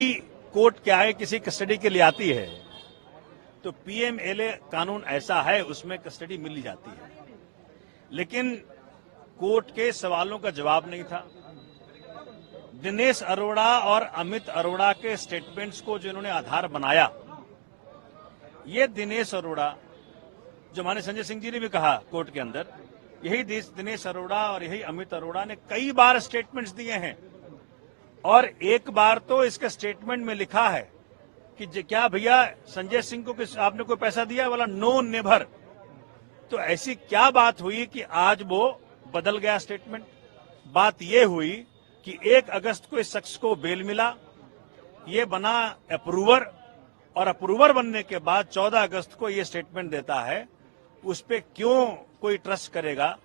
Court क्या है, किसी कस्टडी के लिए आती है तो पीएमएलए कानून ऐसा है, उसमें कस्टडी मिल जाती है। लेकिन कोर्ट के सवालों का जवाब नहीं था। दिनेश अरोड़ा और अमित अरोड़ा के स्टेटमेंट्स को जिन्होंने आधार बनाया, ये दिनेश अरोड़ा, जो हमारे संजय सिंह जी ने भी कहा कोर्ट के अंदर, यही दिनेश अरोड़ा और यही अमित अरोड़ा ने कई बार स्टेटमेंट्स दिए हैं। और एक बार तो इसके स्टेटमेंट में लिखा है कि क्या भैया संजय सिंह को आपने कोई पैसा दिया, वाला नो नेवर। तो ऐसी क्या बात हुई कि आज वो बदल गया स्टेटमेंट? बात ये हुई कि 1 अगस्त को इस शख्स को बेल मिला, ये बना अप्रूवर, और अप्रूवर बनने के बाद 14 अगस्त को ये स्टेटमेंट देता है। उस पर क्यों कोई ट्रस्ट करेगा?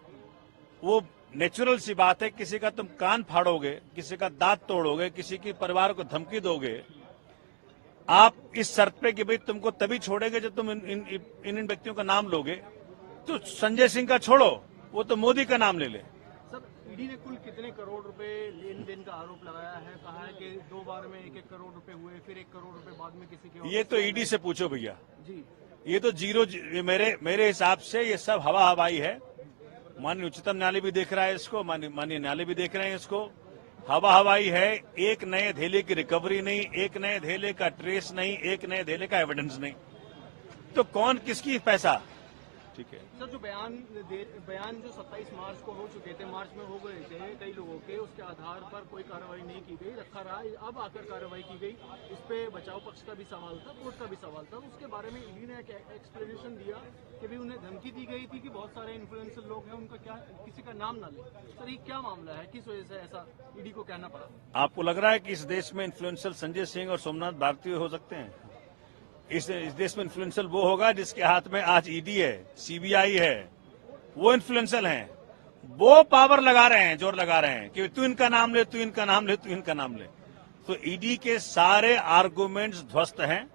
वो नेचुरल सी बात है, किसी का तुम कान फाड़ोगे, किसी का दांत तोड़ोगे, किसी के परिवार को धमकी दोगे, आप इस शर्त पे कि भाई तुमको तभी छोड़ेंगे जब तुम इन व्यक्तियों का नाम लोगे। तो संजय सिंह का छोड़ो, वो तो मोदी का नाम ले ले। सर, ईडी ने कुल कितने करोड़ रुपए लेन देन का आरोप लगाया है? कहा है कि 2 बार में 1-1 करोड़ रुपए हुए, फिर 1 करोड़ रुपए बाद में किसी के। ये तो ईडी से पूछो भैया जी। ये तो जीरो, मेरे हिसाब से ये सब हवा हवाई है। माननीय उच्चतम न्यायालय भी देख रहा है इसको, माननीय न्यायालय भी देख रहे हैं इसको। हवा हवाई है। एक नए धेले की रिकवरी नहीं, एक नए धेले का ट्रेस नहीं, एक नए धेले का एविडेंस नहीं। तो कौन किसकी पैसा? ठीक है सर, जो बयान जो 27 मार्च को हो चुके थे, मार्च में हो गए थे कई लोगों के, उसके आधार पर कोई कार्रवाई नहीं की गई, रखा रहा। अब आकर कार्रवाई की गई। इस पे बचाव पक्ष का भी सवाल था, कोर्ट का भी सवाल था। उसके बारे में ईडी ने एक एक्सप्लेनेशन दिया कि भी उन्हें धमकी दी गई थी कि बहुत सारे इन्फ्लुएंसर लोग हैं, उनका क्या किसी का नाम ना ले। सर, ये क्या मामला है? किस वजह से ऐसा ईडी को कहना पड़ा? आपको लग रहा है कि इस देश में इन्फ्लुएंसर संजय सिंह और सोमनाथ भारती हो सकते हैं? इस देश में इन्फ्लुएंसर वो होगा जिसके हाथ में आज ईडी है, सीबीआई है, वो इन्फ्लुएंसर हैं। वो पावर लगा रहे हैं, जोर लगा रहे हैं कि तू इनका नाम ले, तू इनका नाम ले, तू इनका नाम ले। तो ईडी के सारे आर्गुमेंट्स ध्वस्त हैं।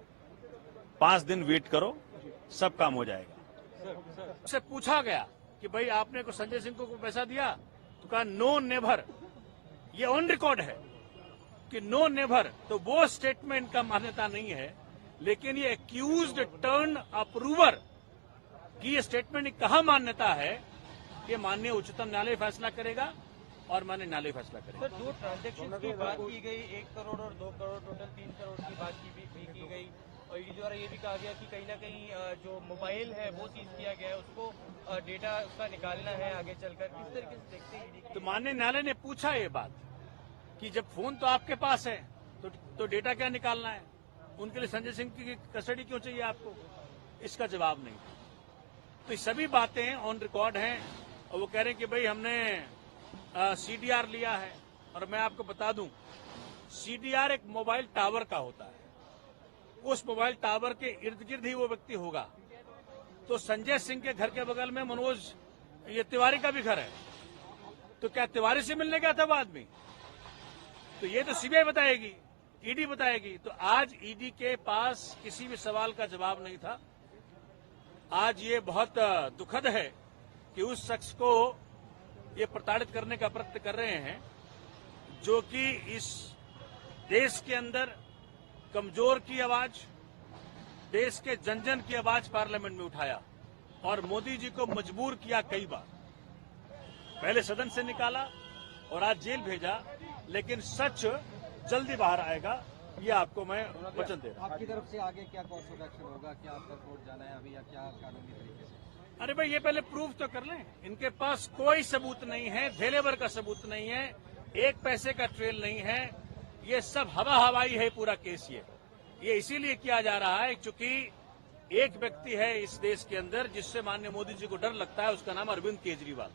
5 दिन वेट करो, सब काम हो जाएगा। उससे पूछा गया कि भाई आपने को संजय सिंह को पैसा दिया, तो कहा नो नेवर। ये ऑन रिकॉर्ड है कि नो नेवर। तो वो स्टेटमेंट का मान्यता नहीं है, लेकिन ये एक्यूज्ड टर्न अप्रूवर की ये स्टेटमेंट कहाँ मान्यता है? ये माननीय उच्चतम न्यायालय फैसला करेगा और माननीय न्यायालय फैसला करेगा। सर, 2 ट्रांजेक्शन की बात की गई, 1 करोड़ और 2 करोड़, टोटल 3 करोड़ की बात की गई। और ईडी द्वारा ये भी कहा गया कि कहीं ना कहीं जो मोबाइल है वो सीज किया गया है, उसको डेटा उसका निकालना है आगे चलकर। किस तरीके से देखते हैं ईडी? तो माननीय न्यायालय ने पूछा ये बात कि जब फोन तो आपके पास है तो डेटा क्या निकालना है? उनके लिए संजय सिंह की कस्टडी क्यों चाहिए आपको? इसका जवाब नहीं। तो ये सभी बातें ऑन रिकॉर्ड हैं और वो कह रहे हैं कि भाई हमने सीडीआर लिया है। और मैं आपको बता दूं, सीडीआर एक मोबाइल टावर का होता है। उस मोबाइल टावर के इर्द गिर्द ही वो व्यक्ति होगा। तो संजय सिंह के घर के बगल में मनोज ये तिवारी का भी घर है, तो क्या तिवारी से मिलने गया था वो आदमी? तो ये तो सीबीआई बताएगी, ईडी बताएगी। तो आज ईडी के पास किसी भी सवाल का जवाब नहीं था। आज ये बहुत दुखद है कि उस शख्स को ये प्रताड़ित करने का प्रयत्न कर रहे हैं, जो कि इस देश के अंदर कमजोर की आवाज, देश के जन जन की आवाज पार्लियामेंट में उठाया और मोदी जी को मजबूर किया कई बार। पहले सदन से निकाला और आज जेल भेजा, लेकिन सच जल्दी बाहर आएगा, ये आपको मैं वचन दे रहा हूं। आपकी तरफ से आगे क्या कोर्स ऑफ एक्शन होगा? क्या आपका कोर्ट जाना है अभी या क्या कानूनी तरीके से? अरे भाई, ये पहले प्रूफ तो कर लें। इनके पास कोई सबूत नहीं है, धेलेवर का सबूत नहीं है, 1 पैसे का ट्रेल नहीं है। ये सब हवा हवाई है पूरा केस। ये इसीलिए किया जा रहा है क्योंकि एक व्यक्ति है इस देश के अंदर जिससे माननीय मोदी जी को डर लगता है, उसका नाम अरविंद केजरीवाल।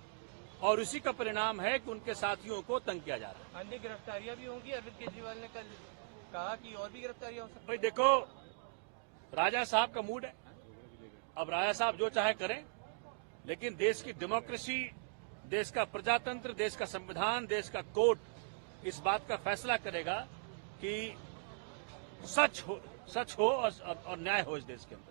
और उसी का परिणाम है कि उनके साथियों को तंग किया जा रहा है। अन्य गिरफ्तारियां भी होंगी? अरविंद केजरीवाल ने कल कहा कि और भी गिरफ्तारियां हो सकती। भाई देखो, राजा साहब का मूड है, अब राजा साहब जो चाहे करें, लेकिन देश की डेमोक्रेसी, देश का प्रजातंत्र, देश का संविधान, देश का कोर्ट इस बात का फैसला करेगा कि सच हो और न्याय हो इस देश के अंदर।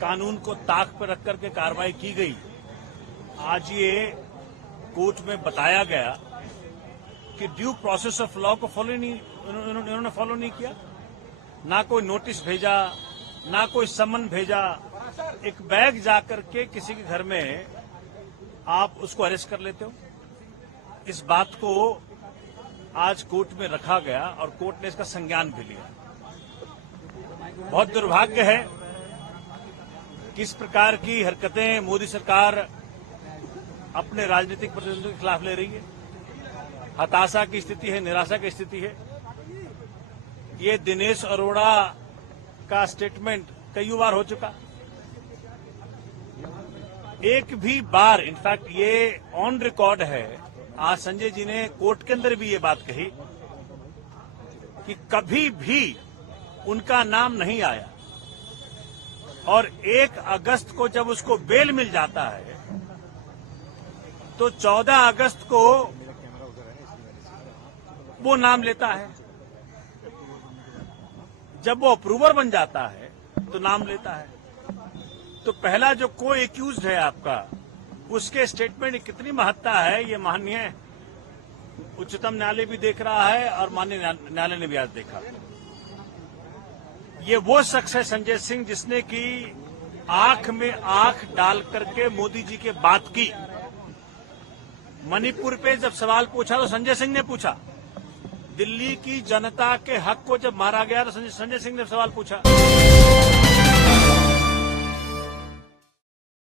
कानून को ताक पर रख करके कार्रवाई की गई। आज ये कोर्ट में बताया गया कि ड्यू प्रोसेस ऑफ लॉ को फॉलो नहीं इन्होंने फॉलो नहीं किया, ना कोई नोटिस भेजा, ना कोई समन भेजा। एक बैग जाकर के किसी के घर में आप उसको अरेस्ट कर लेते हो। इस बात को आज कोर्ट में रखा गया और कोर्ट ने इसका संज्ञान भी लिया। बहुत दुर्भाग्य है कि इस प्रकार की हरकतें मोदी सरकार अपने राजनीतिक प्रतिद्वंदियों के खिलाफ ले रही है। हताशा की स्थिति है, निराशा की स्थिति है। ये दिनेश अरोड़ा का स्टेटमेंट कई बार हो चुका, एक भी बार, इनफैक्ट ये ऑन रिकॉर्ड है। आज संजय जी ने कोर्ट के अंदर भी ये बात कही कि कभी भी उनका नाम नहीं आया, और 1 अगस्त को जब उसको बेल मिल जाता है तो 14 अगस्त को वो नाम लेता है। जब वो अप्रूवर बन जाता है तो नाम लेता है। तो पहला जो को एक्यूज्ड है आपका, उसके स्टेटमेंट की कितनी महत्ता है ये माननीय उच्चतम न्यायालय भी देख रहा है और माननीय न्यायालय ने भी आज देखा। ये वो शख्स है संजय सिंह जिसने की आंख में आंख डाल करके मोदी जी के बात की। मणिपुर पे जब सवाल पूछा तो संजय सिंह ने पूछा, दिल्ली की जनता के हक को जब मारा गया तो संजय सिंह ने सवाल पूछा।